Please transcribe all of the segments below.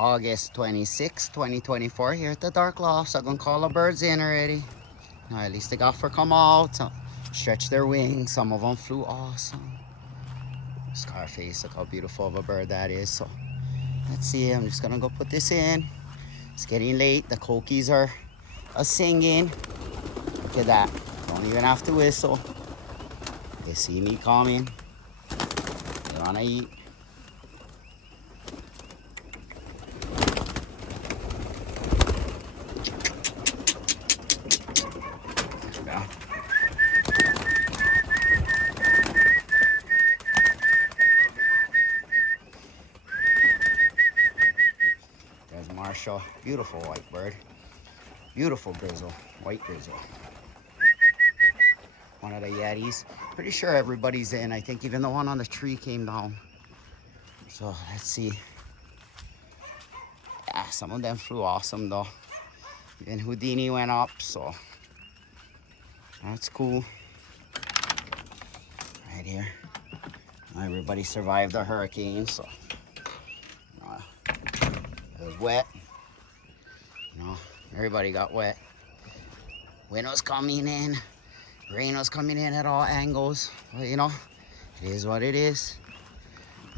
August 26, 2024 here at the Dark Lofts. I'm gonna call the birds in already. Now at least they got for come out, stretch their wings. Some of them flew awesome. Scarface, look how beautiful of a bird that is. So let's see, I'm just gonna go put this in. It's getting late, the cokies are singing. Look at that, don't even have to whistle. They see me coming, they wanna eat. There's Marshall, beautiful white bird. Beautiful grizzle, white grizzle. One of the Yetis. Pretty sure everybody's in. I think even the one on the tree came down. So let's see. Yeah, some of them flew awesome though. Even Houdini went up, so that's cool. Right here. Everybody survived the hurricane, so it was wet. You know, everybody got wet. Wind was coming in, rain was coming in at all angles. But you know, it is what it is.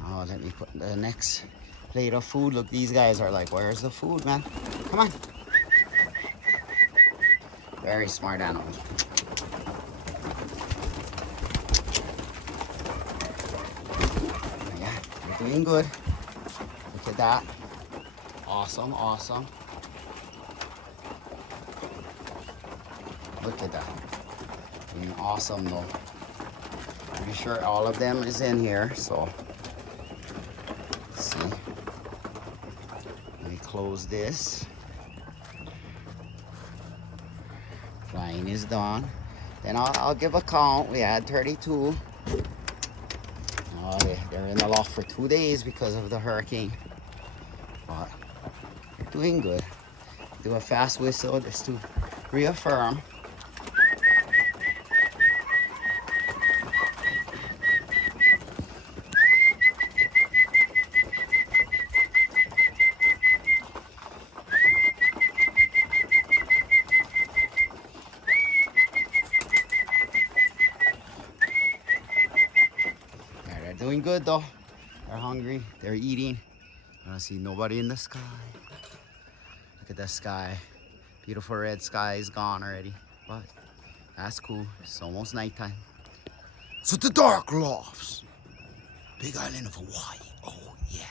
Oh, let me put the next plate of food. Look, these guys are like, where's the food, man? Come on. Very smart animals. Yeah, they're doing good. Look at that. Awesome, awesome. Look at that. Doing awesome though. Pretty sure all of them is in here, so let's see. Let me close this. Flying is done. Then I'll give a count. We had 32. Oh, they're in the loft for 2 days because of the hurricane. But they're doing good. Do a fast whistle just to reaffirm. They're doing good though. They're hungry. They're eating. I don't see nobody in the sky. Look at the sky. Beautiful red sky is gone already. But that's cool. It's almost nighttime. So the Dark Lofts. Big Island of Hawaii. Oh yeah.